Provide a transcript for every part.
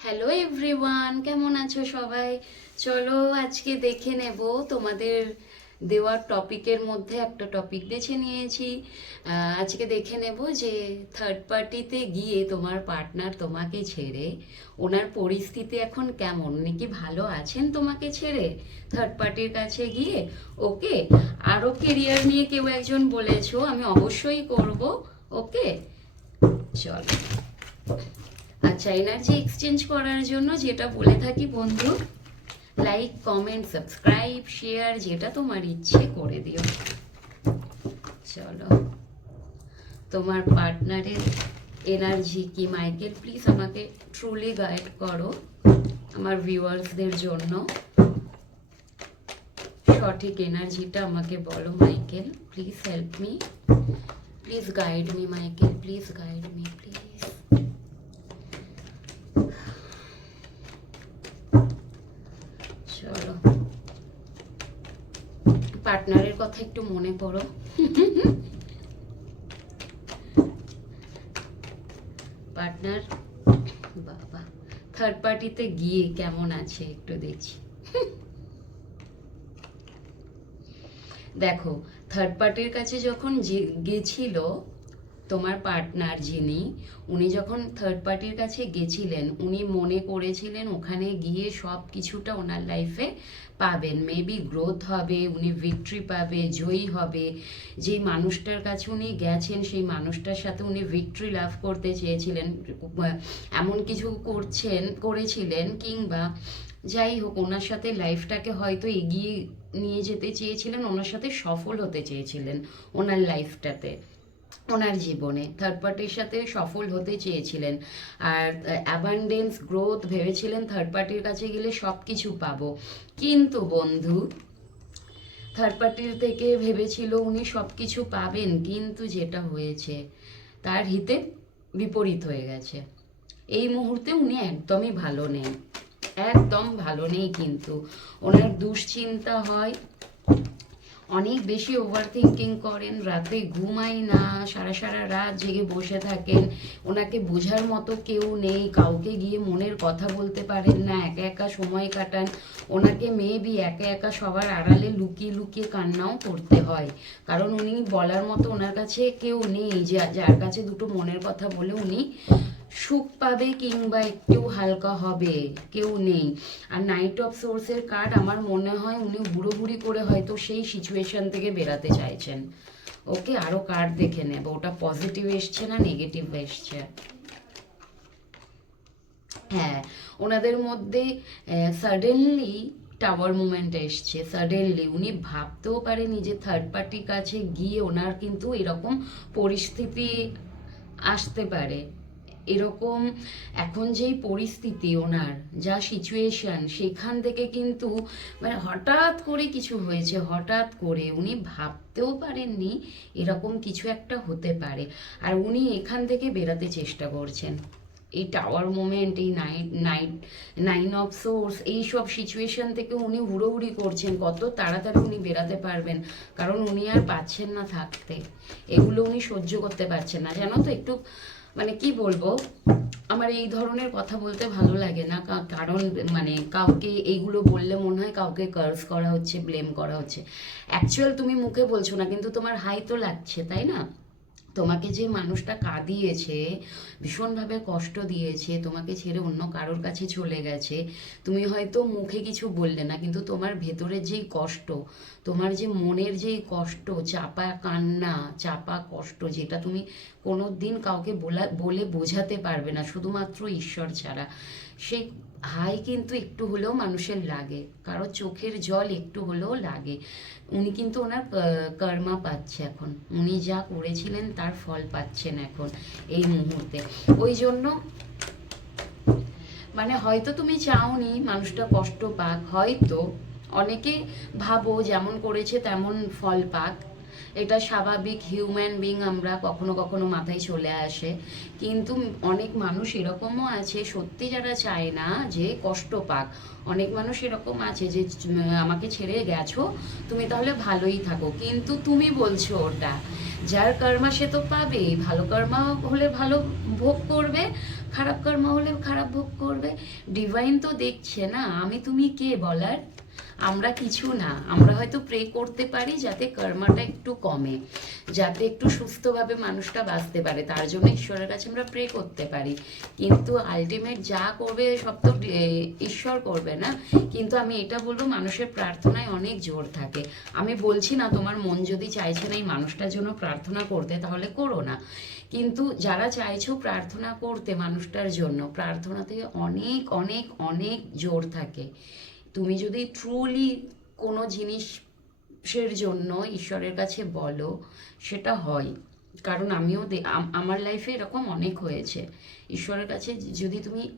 Hello everyone কেমন আছো সবাই? চলো আজকে দেখে নেব তোমাদের দেওয়া টপিকের মধ্যে একটা টপিক বেছে নিয়েছি। আজকে দেখে নেব যে থার্ড পার্টিতে গিয়ে তোমার পার্টনার তোমাকে ছেড়ে ওনার পরিস্থিতি এখন কেমন? উনি কি ভালো আছেন তোমাকে ছেড়ে থার্ড পার্টির কাছে গিয়ে? ওকে আরও কেরিয়ার নিয়ে কেউ একজন বলেছ, আমি অবশ্যই করব। ওকে, চলো। আচ্ছা এনার্জি এক্সচেঞ্জ করার জন্য যেটা বলে থাকি বন্ধু লাইক কমেন্ট সাবস্ক্রাইব শেয়ার যেটা তোমার ইচ্ছে করে দিও। চলো, তোমার পার্টনারের এনার্জি কি, মাইকেল প্লিজ আমাকে ট্রুলি গাইড করো আমার ভিউয়ার্সদের জন্য। সঠিক এনার্জিটা আমাকে বলো, Michael please help me please guide me Michael please guide me please চলো পার্টনারের কথা একটু মনে পড়ো। পার্টনার, বাবা থার্ড পার্টিতে গিয়ে কেমন আছে একটু দেখি। দেখো থার্ড পার্টির কাছে যখন গেছিল তোমার পার্টনার যিনি, উনি যখন থার্ড পার্টির কাছে গেছিলেন, উনি মনে করেছিলেন ওখানে গিয়ে সব কিছুটা ওনার লাইফে পাবেন। মেবি গ্রোথ হবে, উনি ভিক্টরি পাবে, জয়ী হবে। যেই মানুষটার কাছে উনি গেছেন, সেই মানুষটার সাথে উনি ভিক্টরি লাভ করতে চেয়েছিলেন। এমন কিছু করছেন, করেছিলেন, কিংবা যাই হোক, ওনার সাথে লাইফটাকে হয়তো এগিয়ে নিয়ে যেতে চেয়েছিলেন, ওনার সাথে সফল হতে চেয়েছিলেন ওনার লাইফটাতে ওনার জীবনে। থার্ড পার্টির সাথে সফল হতে চেয়েছিলেন। আর অ্যাবান্ডেন্স গ্রোথ ভেবেছিলেন থার্ড পার্টির কাছে গেলে সব কিছু পাবো। কিন্তু বন্ধু থার্ড পার্টির থেকে ভেবেছিল উনি সব কিছু পাবেন, কিন্তু যেটা হয়েছে, তার হিতে বিপরীত হয়ে গেছে। এই মুহূর্তে উনি একদমই ভালো নেই। একদম ভালো নেই কিন্তু। ওনার দুশ্চিন্তা হয় অনেক বেশি ওভার থিঙ্কিং করেন, রাতে ঘুমাই না, সারা সারা রাত জেগে বসে থাকেন, ওনাকে বোঝার মতো কেউ নেই, কাউকে গিয়ে মনের কথা বলতে পারেন না, একা একা সময় কাটান, ওনাকে মেবি একা একা সবার আড়ালে লুকিয়ে লুকিয়ে কান্নাও করতে হয়, কারণ উনি বলার মতো ওনার কাছে কেউ নেই যার কাছে দুটো মনের কথা বলে উনি সুখ পাবে কিংবা একটু হালকা হবে, কেউ নেই। আর নাইট অফ সোর্সের কার্ড আমার মনে হয় উনি হুড়োহুড়ি করে হয়তো সেই সিচুয়েশন থেকে বেরাতে চাইছেন। ওকে আরও কার্ড দেখে নেব। ওটা পজিটিভ এসছে না নেগেটিভ এসছে? হ্যাঁ ওনাদের মধ্যে সাডেনলি টাওয়ার মুভমেন্ট এসছে। সাডেনলি উনি ভাবতেও পারেনি নিজে থার্ড পার্টির কাছে গিয়ে ওনার কিন্তু এরকম পরিস্থিতি আসতে পারে। এরকম এখন যেই পরিস্থিতি ওনার, যা সিচুয়েশন সেখান থেকে কিন্তু মানে হঠাৎ করে কিছু হয়েছে, হঠাৎ করে উনি ভাবতেও পারেননি এরকম কিছু একটা হতে পারে। আর উনি এখান থেকে বেরাতে চেষ্টা করছেন। এই টাওয়ার মোমেন্ট এই knight knight nine of swords এই সব সিচুয়েশন থেকে উনি হুড়োহুড়ি করছেন, কত তাড়াতাড়ি উনি বেরাতে পারবেন, কারণ উনি আর পাচ্ছেন না থাকতে। এগুলো উনি সহ্য করতে পারছেন না। জানো তো, একটু মানে কি বলব? আমার এই ধরনের কথা বলতে ভালো লাগে না। কারণ মানে কাউকে এইগুলো বললে মনে হয় কাউকে কার্স করা হচ্ছে ব্লেম করা হচ্ছে। অ্যাকচুয়াল তুমি মুখে বলছো না, কিন্তু তোমার হাই তো লাগছে, তাই না? তোমাকে যে মানুষটা কাঁদিয়েছে, ভীষণভাবে কষ্ট দিয়েছে, তোমাকে ছেড়ে অন্য কারোর কাছে চলে গেছে, তুমি হয়তো মুখে কিছু বললে না, কিন্তু তোমার ভেতরের যেই কষ্ট, তোমার যে মনের যেই কষ্ট, চাপা কান্না, চাপা কষ্ট, যেটা তুমি কোনো দিন কাউকে বলা, বলে বোঝাতে পারবে না, শুধুমাত্র ঈশ্বর ছাড়া সেই হাই কিন্তু একটু হলেও মানুষের লাগে। কারও চোখের জল একটু হলেও লাগে। উনি কিন্তু ওনার কর্মা পাচ্ছে এখন। উনি যা করেছিলেন তার ফল পাচ্ছেন এখন এই মুহূর্তে। ওই জন্য মানে হয়তো তুমি চাওনি, মানুষটা কষ্ট পাক। হয়তো অনেকে ভাবো যেমন করেছে তেমন ফল পাক। এটা স্বাভাবিক হিউম্যান বিং আমরা কখনো কখনো মাথায় চলে আসে। কিন্তু অনেক মানুষ এরকমও আছে, সত্যি যারা চায় না যে কষ্ট পাক, অনেক মানুষ এরকম আছে যে, আমাকে ছেড়ে গেছো, তুমি তাহলে ভালোই থাকো। কিন্তু তুমি বলছো ওটা, যার কর্মা সে তো পাবেই ভালো কর্মা হলে ভালো ভোগ করবে, খারাপ কর্মা হলে খারাপ ভোগ করবে। ডিভাইন তো দেখছে না, আমি তুমি কে বলার? আমরা কিছু না, আমরা হয়তো প্রে করতে পারি যাতে কর্মাটা একটু কমে, যাতে একটু সুস্থভাবে মানুষটা বাঁচতে পারে, তার জন্য ঈশ্বরের কাছে আমরা প্রে করতে পারি। কিন্তু আলটিমেট যা করবে সব তো ঈশ্বর করবে না। কিন্তু আমি এটা বলব, মানুষের প্রার্থনায় অনেক জোর থাকে। আমি বলছি না তোমার মন যদি চাইছে না এই মানুষটার জন্য প্রার্থনা করতে, তাহলে করো না। কিন্তু যারা চাইছো প্রার্থনা করতে মানুষটার জন্য, প্রার্থনাতে অনেক অনেক অনেক জোর থাকে। তুমি যদি ট্রুলি কোনো জিনিসের জন্য ঈশ্বরের কাছে বলো, সেটা হয়। কারণ আমিও আমার লাইফে এরকম অনেক হয়েছে। ঈশ্বরের কাছে যদি তুমি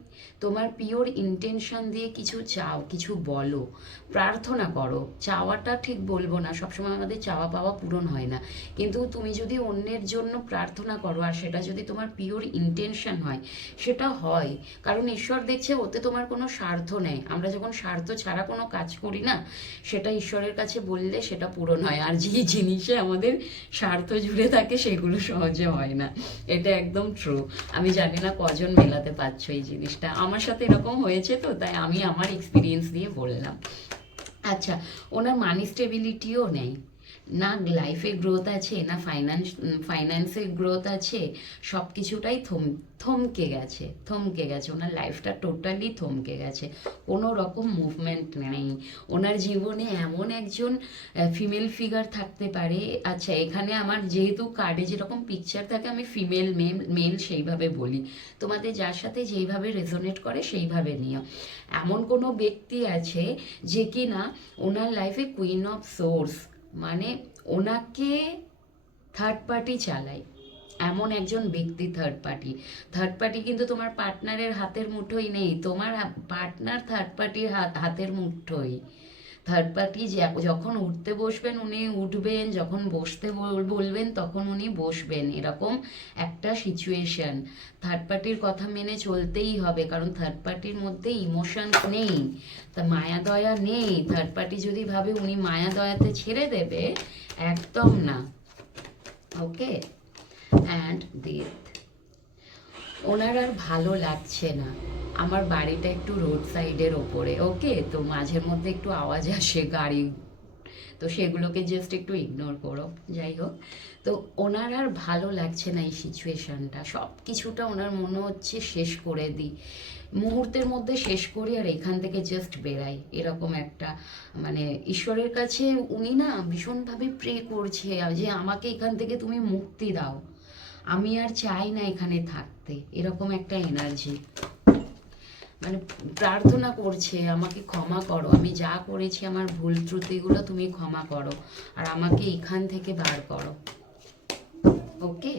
তোমার পিওর ইন্টেনশন দিয়ে কিছু চাও, কিছু বলো, প্রার্থনা করো, চাওয়াটা ঠিক বলব না, সবসময় আমাদের চাওয়া পাওয়া পূরণ হয় না। কিন্তু তুমি যদি অন্যের জন্য প্রার্থনা করো, আর সেটা যদি তোমার পিওর ইন্টেনশন হয়, সেটা হয়। কারণ ঈশ্বর দেখছে ওতে তোমার কোনো স্বার্থ নেই। আমরা যখন স্বার্থ ছাড়া কোনো কাজ করি না, সেটা ঈশ্বরের কাছে বললে সেটা পূরণ হয়। আর যে জিনিসে আমাদের স্বার্থ জুড়ে থাকে, সেগুলো সহজে হয় না। এটা একদম ট্রু আমি জানি না কজন মেলাতে পারছ এই জিনিসটা? আমার সাথে এরকম হয়েছে তো, তাই আমি আমার এক্সপিরিয়েন্স দিয়ে বললাম। আচ্ছা ওনার মানি স্টেবিলিটিও নেই। না লাইফে গ্রোথ আছে, না ফাইন্যান্স ফাইন্যান্সে গ্রোথ আছে সব কিছুটাই থম, থমকে গেছে থমকে গেছে। ওনার লাইফটা টোটালি থমকে গেছে। কোনো রকম মুভমেন্ট নেই। ওনার জীবনে এমন একজন ফিমেল ফিগার থাকতে পারে। আচ্ছা এখানে আমার যেহেতু কার্ডে যেরকম পিকচার থাকে, আমি ফিমেল মেল মেল সেইভাবে বলি। তোমাদের যার সাথে যেইভাবে রেজোনেট করে, সেইভাবে নিও। এমন কোনো ব্যক্তি আছে যে কি না ওনার লাইফে কুইন অফ সোর্স মানে ওনাকে থার্ড পার্টি চালায়। এমন একজন ব্যক্তি থার্ড পার্টি থার্ড পার্টি কিন্তু তোমার পার্টনারের হাতের মুঠোই নেই। তোমার পার্টনার থার্ড পার্টির হাতের মুঠোই। থার্ড পার্টি যখন উঠতে বসবেন উনি উঠবেন, যখন বসতে বলবেন তখন উনি বসবেন, এরকম একটা সিচুয়েশন থার্ড পার্টির কথা মেনে চলতেই হবে, কারণ থার্ড পার্টির মধ্যে ইমোশনস নেই, তা মায়া দয়া নেই। থার্ড পার্টি যদি ভাবে উনি মায়া দয়াতে ছেড়ে দেবে, একদম না। ওকে অ্যান্ড ডেথ ওনার আর ভালো লাগছে না। আমার বাড়িটা একটু রোড সাইডের ওপরে, ওকে? তো মাঝের মধ্যে একটু আওয়াজ আসে গাড়ি, তো সেগুলোকে জাস্ট একটু ইগনোর করো, যাই হোক। তো ওনার আর ভালো লাগছে না এই সিচুয়েশনটা সব কিছুটা ওনার মনে হচ্ছে শেষ করে দিই। মুহূর্তের মধ্যে শেষ করি আর এখান থেকে জাস্ট বেরাই, এরকম একটা মানে ঈশ্বরের কাছে উনি না ভীষণভাবে প্রে করছে যে আমাকে এখান থেকে তুমি মুক্তি দাও। আমি আর চাই না এখানে থাকতে, এরকম একটা এনার্জি মানে প্রার্থনা করছে, আমাকে ক্ষমা করো। আমি যা করেছি, আমার ভুল ত্রুটিগুলো তুমি ক্ষমা করো আর আমাকে এখান থেকে বার করো। ওকে?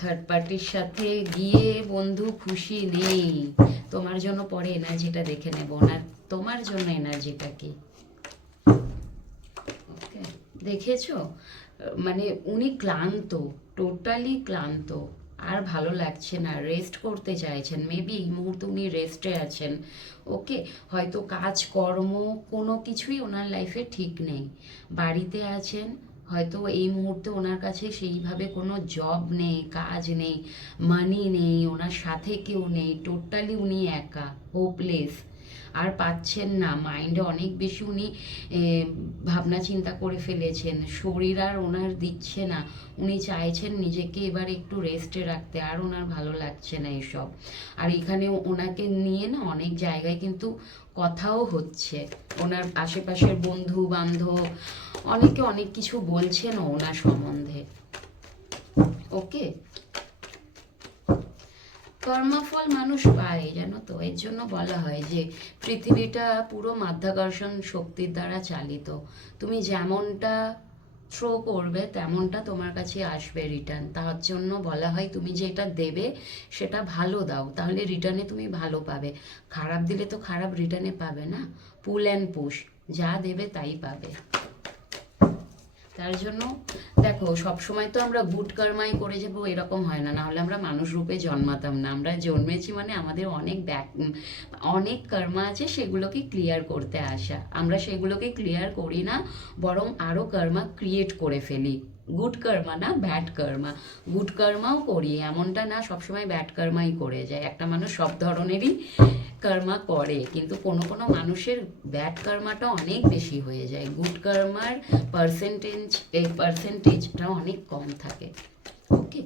থার্ড পার্টির সাথে গিয়ে বন্ধু খুশি নেই। তোমার জন্য পরে এনার্জিটা দেখে নেব না। তোমার জন্য এনার্জিটা কি? ওকে? দেখেছ? মানে উনি ক্লান্ত টোটালি ক্লান্ত। আর ভালো লাগছে না রেস্ট করতে চাইছেন মেবি এই মুহূর্তে উনি রেস্টে আছেন। ওকে হয়তো কাজ, কর্ম, কোনো কিছুই ওনার লাইফে ঠিক নেই। বাড়িতে আছেন, হয়তো এই মুহূর্তে ওনার কাছে সেইভাবে কোনো জব নেই, কাজ নেই মানি নেই, ওনার সাথে কেউ নেই টোটালি উনি একা হোপলেস আর পাচ্ছেন না। মাইন্ডে অনেক বেশি উনি ভাবনা চিন্তা করে ফেলেছেন। শরীর আর ওনার দিচ্ছে না। উনি চাইছেন নিজেকে এবার একটু রেস্টে রাখতে। আর ওনার ভালো লাগছে না এসব। আর এখানে ওনাকে নিয়ে না অনেক জায়গায় কিন্তু কথাও হচ্ছে। ওনার আশেপাশের বন্ধু বান্ধব অনেকে অনেক কিছু বলছেন ওনার সম্বন্ধে। ওকে কর্মফল মানুষ পায়, জানো তো? এর জন্য বলা হয় যে পৃথিবীটা পুরো মাধ্যাকর্ষণ শক্তির দ্বারা চালিত। তুমি যেমনটা থ্রো করবে, তেমনটা তোমার কাছে আসবে রিটার্ন তার জন্য বলা হয় তুমি যেটা দেবে, সেটা ভালো দাও। তাহলে রিটার্নে তুমি ভালো পাবে। খারাপ দিলে তো খারাপ রিটার্নে পাবে না? পুল অ্যান্ড পুশ যা দেবে তাই পাবে। তার জন্য, দেখো সব সময় তো আমরা গুড কর্মাই করে যাব, এরকম হয় না। নাহলে আমরা মানুষ রূপে জন্মাতাম না। আমরা জন্মেছি মানে আমাদের অনেক ব্যাক অনেক কর্মা আছে, সেগুলোকে ক্লিয়ার করতে আসা। আমরা সেগুলোকে ক্লিয়ার করি না, বরং আরও কর্মা ক্রিয়েট করে ফেলি। গুড কর্মা না ব্যাড কর্মা গুড কর্মাও করি, এমনটা না সবসময় ব্যাড কর্মাই করে যায়। একটা মানুষ সব ধরনেরই কর্মা করে, কিন্তু কোনো কোনো মানুষের ব্যাড কর্মাটা অনেক বেশি হয়ে যায়। গুড কর্মার পার্সেন্টেজ এই পার্সেন্টেজটা অনেক কম থাকে। ওকে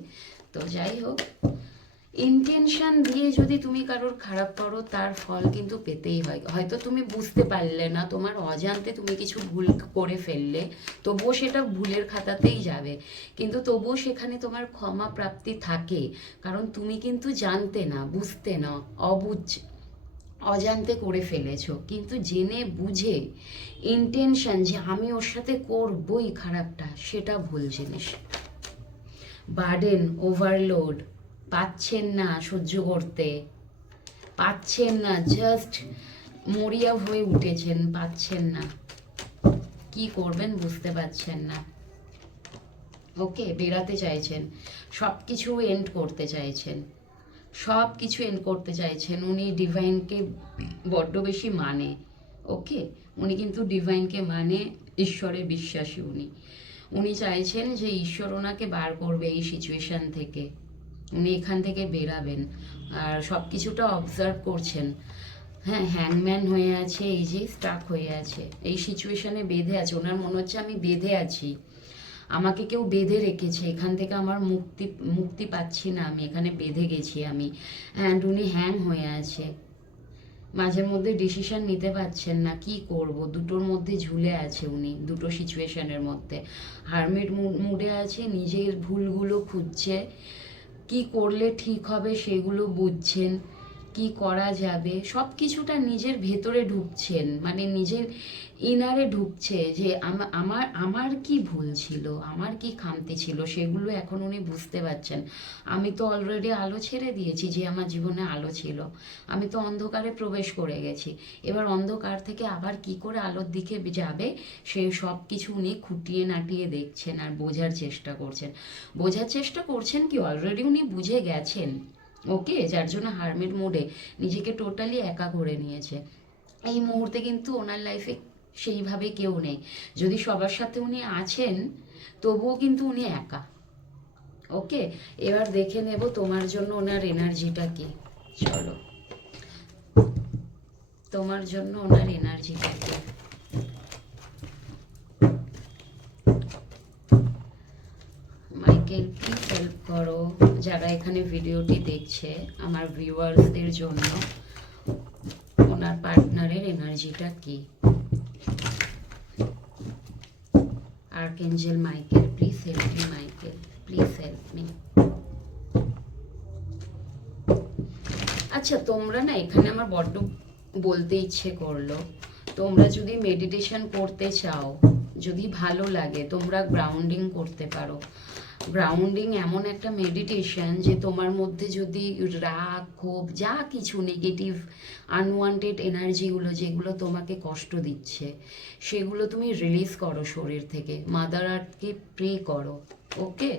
তো যাই হোক ইন্টেনশন দিয়ে যদি তুমি কারোর খারাপ করো, তার ফল কিন্তু পেতেই হয়। হয়তো তুমি বুঝতে পারলে না, তোমার অজান্তে তুমি কিছু ভুল করে ফেললে, তবুও সেটা ভুলের খাতাতেই যাবে। কিন্তু তবুও সেখানে তোমার ক্ষমা প্রাপ্তি থাকে, কারণ তুমি কিন্তু জানতে না, বুঝতে না, অবুঝ, অজান্তে করে ফেলেছো। কিন্তু জেনে বুঝে ইন্টেনশন যে আমি ওর সাথে করবই খারাপটা, সেটা ভুল জিনিস। বার্ডেন ওভারলোড পাচ্ছেন না সহ্য করতে। পাচ্ছেন না জাস্ট মরিয়া হয়ে উঠেছেন, পাচ্ছেন না। কি করবেন বুঝতে পারছেন না। ওকে, বেরাতে চাইছেন। সব কিছু এন্ড করতে চাইছেন। সব কিছু এন্ড করতে চাইছেন। উনি ডিভাইনকে বড্ড বেশি মানে। ওকে, উনি কিন্তু ডিভাইনকে মানে ঈশ্বরে বিশ্বাসী উনি। উনি চাইছেন যে ঈশ্বর ওনাকে বার করবে এই সিচুয়েশন থেকে। উনি এখান থেকে বেরাবেন। আর সব কিছুটা অবজার্ভ করছেন। হ্যাঁ হ্যাংম্যান হয়ে আছে, এই যে স্টাক হয়ে আছে। এই সিচুয়েশানে বেঁধে আছে। ওনার মনে হচ্ছে আমি বেঁধে আছি। আমাকে কেউ বেঁধে রেখেছে। এখান থেকে আমার মুক্তি মুক্তি পাচ্ছি না। আমি এখানে বেঁধে গেছি আমি। অ্যান্ড উনি হ্যাং হয়ে আছে। মাঝে মধ্যে ডিসিশন নিতে পারছেন না, কি করব? দুটোর মধ্যে ঝুলে আছে উনি, দুটো সিচুয়েশনের মধ্যে। হারমিট মুডে আছে, নিজের ভুলগুলো খুঁজছে। কি করলে ঠিক হবে সেগুলো বুঝছেন। কি করা যাবে? সব কিছুটা নিজের ভেতরে ঢুকছেন মানে নিজের ইনারে ঢুকছে যে আমা- আমার আমার কি ভুল ছিল? আমার কি খামতি ছিল? সেগুলো এখন উনি বুঝতে পারছেন। আমি তো অলরেডি আলো ছেড়ে দিয়েছি যে আমার জীবনে আলো ছিল। আমি তো অন্ধকারে প্রবেশ করে গেছি। এবার অন্ধকার থেকে আবার কি করে আলোর দিকে যাবে? সেই সব কিছু উনি খুঁটিয়ে নাটিয়ে দেখছেন আর বোঝার চেষ্টা করছেন। বোঝার চেষ্টা করছেন কি? অলরেডি উনি বুঝে গেছেন। ওকে, যার জন্য হারমিট মোডে নিজেকে টোটালি একা করে নিয়েছে। এই মুহূর্তে কিন্তু ওনার লাইফে সেইভাবে কেউ নেই। যদি সবার সাথে উনি আছেন, তবুও কিন্তু উনি একা। ওকে, এবার দেখে নেব তোমার জন্য ওনার এনার্জিটা কি। চলো। তোমার জন্য ওনার এনার্জিটা কি মাইকেল প্লিজ হেল্প করো এখানে ভিডিওটি দেখছে আমার ভিউয়ার্সদের জন্য, ওনার পার্টনারের এনার্জিটা কি? Archangel Michael please help me Michael please help me আচ্ছা তোমরা না এখানে আমার বড্ড বলতে ইচ্ছে করল। তোমরা যদি মেডিটেশন করতে চাও, যদি ভালো লাগে, তোমরা গ্রাউন্ডিং করতে পারো। গ্রাউন্ডিং এমন একটা মেডিটেশন যে তোমার মধ্যে যদি রাগ, ক্ষোভ, যা কিছু নেগেটিভ আনওয়ান্টেড এনার্জিগুলো যেগুলো তোমাকে কষ্ট দিচ্ছে, সেগুলো তুমি রিলিজ করো শরীর থেকে। মাদার আর্থকে প্রে করো ওকে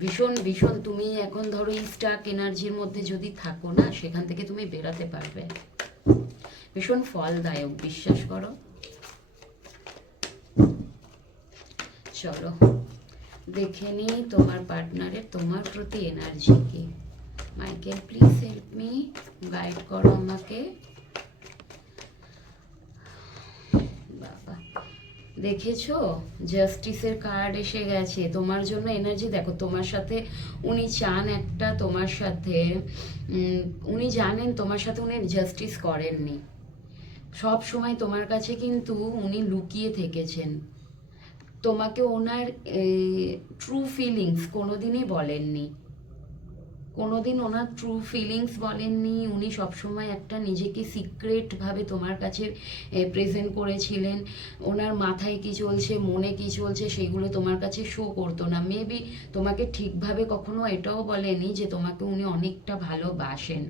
ভীষণ ভীষণ তুমি এখন ধরো স্টাক এনার্জির মধ্যে যদি থাকো না, সেখান থেকে তুমি বেরাতে পারবে। ভীষণ ফলদায়ক, বিশ্বাস করো? চলো। দেখে নিই তোমার পার্টনারের তোমার প্রতি এনার্জি কি। Michael please help me guide করো আমাকে। বাবা, দেখেছ? জাস্টিসের কার্ড এসে গেছে। তোমার জন্য এনার্জি দেখো, তোমার সাথে উনি চান একটা, তোমার সাথে উনি জানেন, তোমার সাথে উনি জাস্টিস করেননি। সব সময় তোমার কাছে কিন্তু উনি লুকিয়ে থেকেছেন। তোমাকে ওনার ট্রু ফিলিংস কোনোদিনই বলেননি। কোনোদিন ওনার ট্রু ফিলিংস বলেননি। উনি সবসময় একটা নিজেকে সিক্রেটভাবে তোমার কাছে প্রেজেন্ট করেছিলেন। ওনার মাথায় কি চলছে, মনে কি চলছে, সেগুলো তোমার কাছে শো করতো না। মেবি তোমাকে ঠিকভাবে কখনো এটাও বলেনি যে তোমাকে উনি অনেকটা ভালোবাসেন।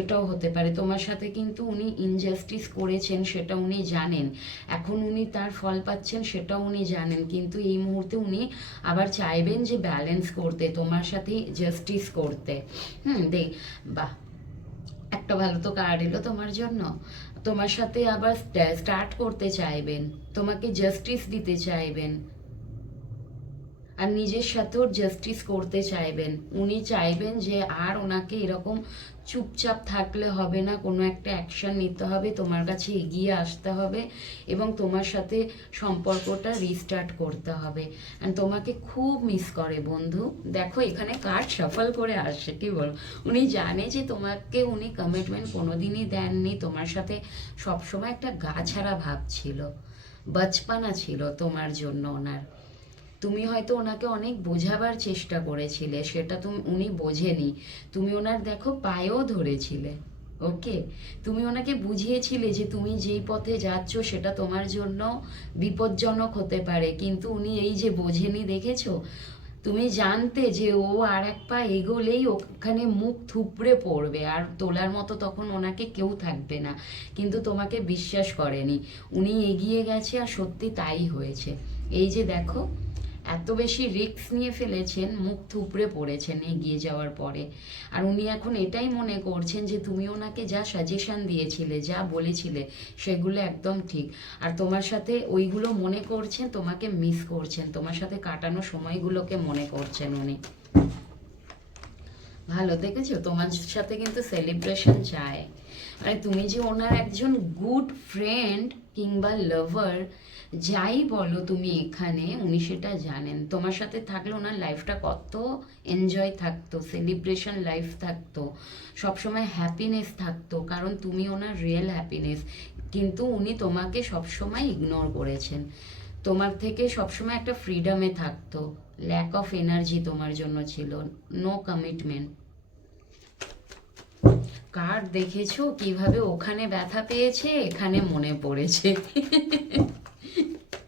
এটাও হতে পারে। তোমার সাথে কিন্তু উনি ইনজাস্টিস করেছেন, সেটা উনি জানেন। এখন উনি তার ফল পাচ্ছেন, সেটা উনি জানেন। কিন্তু এই মুহূর্তে উনি আবার চাইবেন যে ব্যালেন্স করতে, তোমার সাথে জাস্টিস করতে। হুম দেখ বাহ। একটা ভালো তো কার্ড এলো তোমার জন্য। তোমার সাথে আবার স্টার্ট করতে চাইবেন। তোমাকে জাস্টিস দিতে চাইবেন। আর নিজের সাথেও জাস্টিস করতে চাইবেন। উনি চাইবেন যে আর ওনাকে এরকম চুপচাপ থাকলে হবে না, কোনো একটা অ্যাকশন নিতে হবে, তোমার কাছে এগিয়ে আসতে হবে এবং তোমার সাথে সম্পর্কটা রিস্টার্ট করতে হবে। অ্যান্ড তোমাকে খুব মিস করে বন্ধু। দেখো এখানে কার্ড সফল করে আসে কি বল? উনি জানে যে তোমাকে উনি কমিটমেন্ট কোনোদিনই দেননি, তোমার সাথে সবসময় একটা গা ছাড়া ভাব ছিল, বচপানা ছিল তোমার জন্য ওনার। তুমি হয়তো ওনাকে অনেক বোঝাবার চেষ্টা করেছিলে, সেটা তুমি, উনি বোঝেনি। তুমি ওনার দেখো পায়েও ধরেছিলে, ওকে? তুমি ওনাকে বুঝিয়েছিলে যে তুমি যেই পথে যাচ্ছ সেটা তোমার জন্য বিপজ্জনক হতে পারে, কিন্তু উনি এই যে বোঝেনি দেখেছ? তুমি জানতে যে ও আর এক পা এগোলেই ওখানে মুখ থুপড়ে পড়বে, আর তোলার মতো তখন ওনাকে কেউ থাকবে না, কিন্তু তোমাকে বিশ্বাস করেনি। উনি এগিয়ে গেছে আর সত্যি তাই হয়েছে। এই যে দেখো এত বেশি রিস্ক নিয়ে ফেলেছেন, মুখ থুপড়ে পড়েছেন এগিয়ে যাওয়ার পরে। আর উনি এখন এটাই মনে করছেন যে, তুমি ওনাকে যা সাজেশন দিয়েছিলে, যা বলেছিলে, সেগুলো একদম ঠিক। আর তোমার সাথে ওইগুলো মনে করছেন, তোমাকে মিস করছেন। তোমার সাথে কাটানো সময়গুলোকে মনে করছেন উনি। ভালো, দেখেছ? তোমার সাথে কিন্তু সেলিব্রেশন চায়। মানে তুমি যে ওনার একজন গুড ফ্রেন্ড কিংবা লাভার যাই বলো তুমি এখানে, উনি সেটা জানেন। তোমার সাথে থাকলে ওনার লাইফটা কত এনজয় থাকতো সেলিব্রেশন লাইফ থাকতো, সবসময় হ্যাপিনেস থাকতো, কারণ তুমি ওনার রিয়েল হ্যাপিনেস কিন্তু উনি তোমাকে সবসময় ইগনোর করেছেন। তোমার থেকে সবসময় একটা ফ্রিডমে থাকতো। ল্যাক অফ এনার্জি তোমার জন্য ছিল নো কমিটমেন্ট কার্ড দেখেছ কীভাবে ওখানে ব্যথা পেয়েছে, এখানে মনে পড়েছে।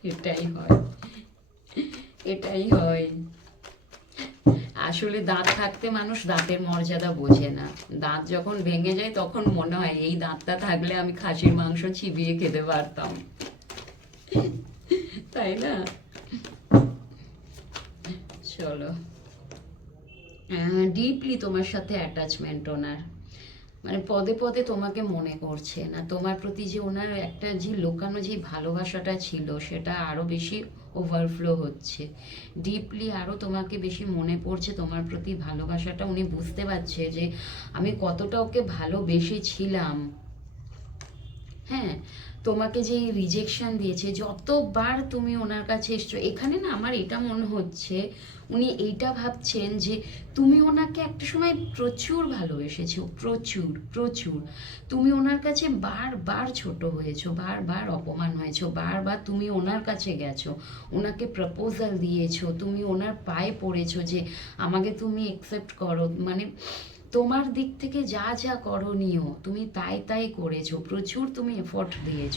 এটাই হয়। এটাই হয়। আসলে দাঁত থাকতে মানুষ দাঁতের মর্যাদা বোঝে না। দাঁত যখন ভেঙে যায়, তখন মনে হয় এই দাঁতটা থাকলে আমি খাসির মাংস চিবিয়ে খেতে পারতাম। তাই না? চলো। ডিপলি তোমার সাথে অ্যাটাচমেন্ট ওনার। মানে পদে পদে তোমাকে মনে করছে না তোমার প্রতি যে ওনার একটা যে লোকানো যে ভালোবাসাটা ছিল, সেটা আরও বেশি ওভারফ্লো হচ্ছে। ডিপলি আরও তোমাকে বেশি মনে পড়ছে তোমার প্রতি ভালোবাসাটা। উনি বুঝতে পারছে যে আমি কতটা ওকে ভালোবেসেছিলাম। হ্যাঁ? তোমাকে যে রিজেকশন দিয়েছে, যতবার তুমি ওনার কাছে এসছো, এখানে না আমার এটা মনে হচ্ছে, উনি এইটা ভাবছেন যে তুমি ওনাকে একটা সময় প্রচুর ভালোবেসেছো, প্রচুর প্রচুর। তুমি ওনার কাছে বারবার ছোট হয়েছো, বারবার অপমান হয়েছো, বারবার তুমি ওনার কাছে গেছো, ওনাকে প্রপোজাল দিয়েছ, তুমি ওনার পায়ে পড়েছো যে আমাকে তুমি একসেপ্ট করো মানে তোমার দিক থেকে যা যা করণীয়, তুমি তাই তাই করেছ, প্রচুর তুমি এফোর্ট দিয়েছ।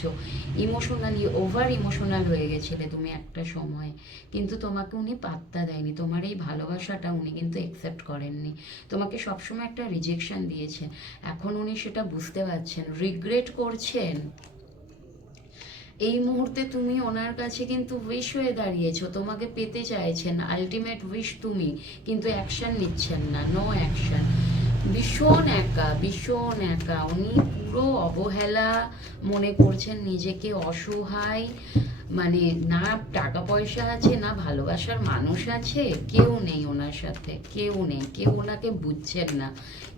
ইমোশনালি ওভার ইমোশনাল হয়ে গেছিলে তুমি একটা সময়। কিন্তু তোমাকে উনি পাত্তা দেয়নি, তোমার এই ভালোবাসাটা উনি কিন্তু একসেপ্ট করেননি। তোমাকে সবসময় একটা রিজেকশন দিয়েছেন। এখন উনি সেটা বুঝতে পারছেন রিগ্রেট করছেন। এই মুহূর্তে তুমি ওনার কাছে কিন্তু উইশ হয়ে দাঁড়িয়েছো, তোমাকে পেতে চাইছেন আলটিমেট উইশ তুমি, কিন্তু অ্যাকশন নিচ্ছেন না নো অ্যাকশন ভীষণ একা ভীষণ একা। উনি পুরো অবহেলা মনে করছেন নিজেকে অসহায় মানে না টাকা পয়সা আছে, না ভালোবাসার মানুষ আছে, কেউ নেই ওনার সাথে, কেউ নেই। কেউ ওনাকে বুঝছেন না,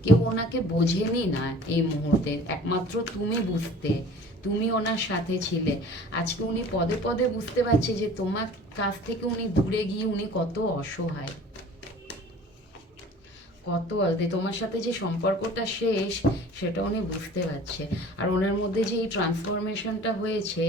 কেউ ওনাকে বোঝেনি না এই মুহূর্তে। একমাত্র তুমি বুঝতে, তুমি ওনার সাথে ছিলে। আজকে উনি পদে পদে বুঝতে পারছে যে তোমার কাছ থেকে উনি দূরে গিয়ে উনি কত অসহায়। কত যে তোমার সাথে যে সম্পর্কটা শেষ, সেটা উনি বুঝতে পারছে। আর ওনার মধ্যে যে এই ট্রান্সফরমেশনটা হয়েছে,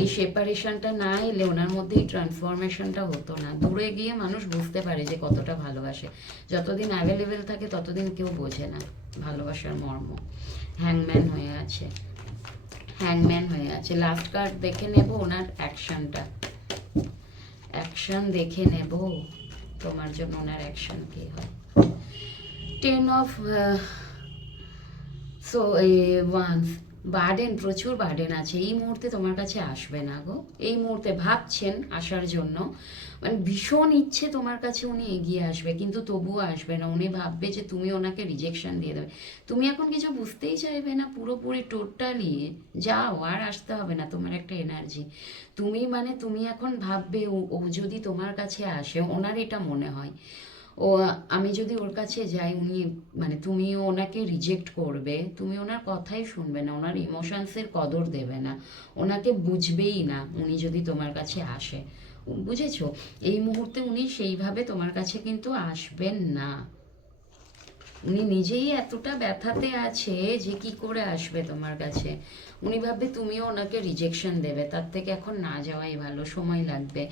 এই সেপারেশনটা না এলে ওনার মধ্যে এই ট্রান্সফরমেশনটা হতো না। দূরে গিয়ে মানুষ বুঝতে পারে যে কতটা ভালোবাসে। যতদিন অ্যাভেলেবেল থাকে, ততদিন কেউ বোঝে না ভালোবাসার মর্ম। হ্যাংম্যান হয়ে আছে। হ্যাংম্যান হয়ে আছে। লাস্ট কার্ড দেখে নেব ওনার অ্যাকশনটা অ্যাকশন দেখে নেব তোমার জন্য ওনার অ্যাকশন কী হয়। Ten of so wands burden, প্রচুর বার্ডেন আছে। এই মুহূর্তে তোমার কাছে আসবে না গো। এই মুহূর্তে ভাবছেন আসার জন্য। মানে ভীষণ ইচ্ছে তোমার কাছে উনি এগিয়ে আসবে, কিন্তু তবুও আসবে না। উনি ভাববে যে তুমি ওনাকে রিজেকশন দিয়ে দেবে। তুমি এখন কিছু বুঝতেই চাইবে না পুরোপুরি টোটালি যাও, আর আসতে হবে না, তোমার একটা এনার্জি তুমি মানে তুমি এখন ভাববে ও যদি তোমার কাছে আসে, ওনার এটা মনে হয়। ও আমি যদি ওর কাছে যাই, উনি মানে তুমি ওনাকে রিজেক্ট করবে, তুমি ওনার কথাই শুনবে না, ওনার ইমোশনসের কদর দেবে না, ওনাকে বুঝবেই না উনি যদি তোমার কাছে আসে। বুঝেছ? এই মুহূর্তে উনি সেইভাবে তোমার কাছে কিন্তু আসবেন না। উনি নিজেই এতটা ব্যথাতে আছে যে কি করে আসবে তোমার কাছে? উনি ভাববে তুমিও ওনাকে রিজেকশন দেবে, তার থেকে এখন না যাওয়াই ভালো, সময় লাগবে।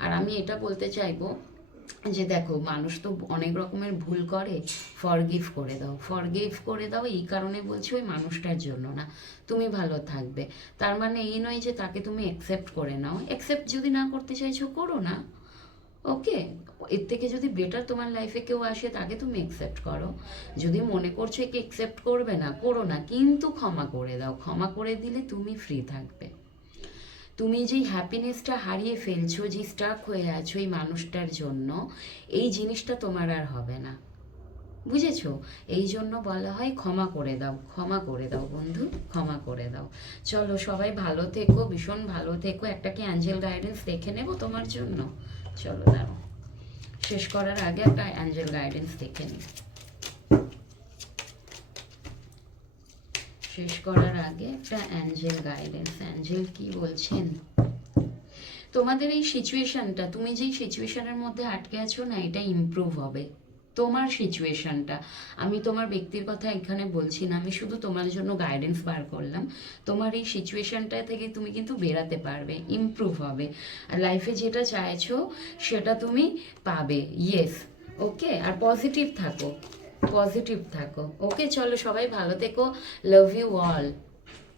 আর আমি এটা বলতে চাইব যে দেখো, মানুষ তো অনেক রকমের ভুল করে ফরগিভ করে দাও। ফরগিভ করে দাও, এই কারণে বলছি ওই মানুষটার জন্য না। তুমি ভালো থাকবে। তার মানে এই নয় যে তাকে তুমি অ্যাকসেপ্ট করে নাও। অ্যাকসেপ্ট যদি না করতে চাইছো, করো না। ওকে? এর থেকে যদি বেটার তোমার লাইফে কেউ আসে, তাকে তুমি অ্যাকসেপ্ট করো। যদি মনে করছ একে অ্যাকসেপ্ট করবে না, করো না। কিন্তু ক্ষমা করে দাও। ক্ষমা করে দিলে তুমি ফ্রি থাকবে। তুমি যেই হ্যাপিনেসটা হারিয়ে ফেলছো যে স্টাক হয়ে আছো এই মানুষটার জন্য, এই জিনিসটা তোমার আর হবে না। বুঝেছ? এই জন্য বলা হয় ক্ষমা করে দাও, ক্ষমা করে দাও বন্ধু, ক্ষমা করে দাও। চলো সবাই ভালো থেকো, ভীষণ ভালো থেকো। একটা কি অ্যাঞ্জেল গাইডেন্স দেখে নেব তোমার জন্য? চলো দাঁড়ো শেষ করার আগে একটা অ্যাঞ্জেল গাইডেন্স দেখে নিই। শেষ করার আগে একটা অ্যাঞ্জেল গাইডেন্স অ্যাঞ্জেল কি বলছেন? তোমাদের এই সিচুয়েশনটা তুমি যেই সিচুয়েশনের মধ্যে আটকে আছো না, এটা ইমপ্রুভ হবে। তোমার সিচুয়েশনটা আমি তোমার ব্যক্তির কথা এখানে বলছি না, আমি শুধু তোমার জন্য গাইডেন্স বার করলাম। তোমার এই সিচুয়েশনটা থেকে তুমি কিন্তু বেরাতে পারবে ইমপ্রুভ হবে। আর লাইফে যেটা চাইছো, সেটা তুমি পাবে। ইয়েস ওকে আর পজিটিভ থাকো। পজিটিভ থাকো। ওকে চলো সবাই ভালো থেকো। Love you all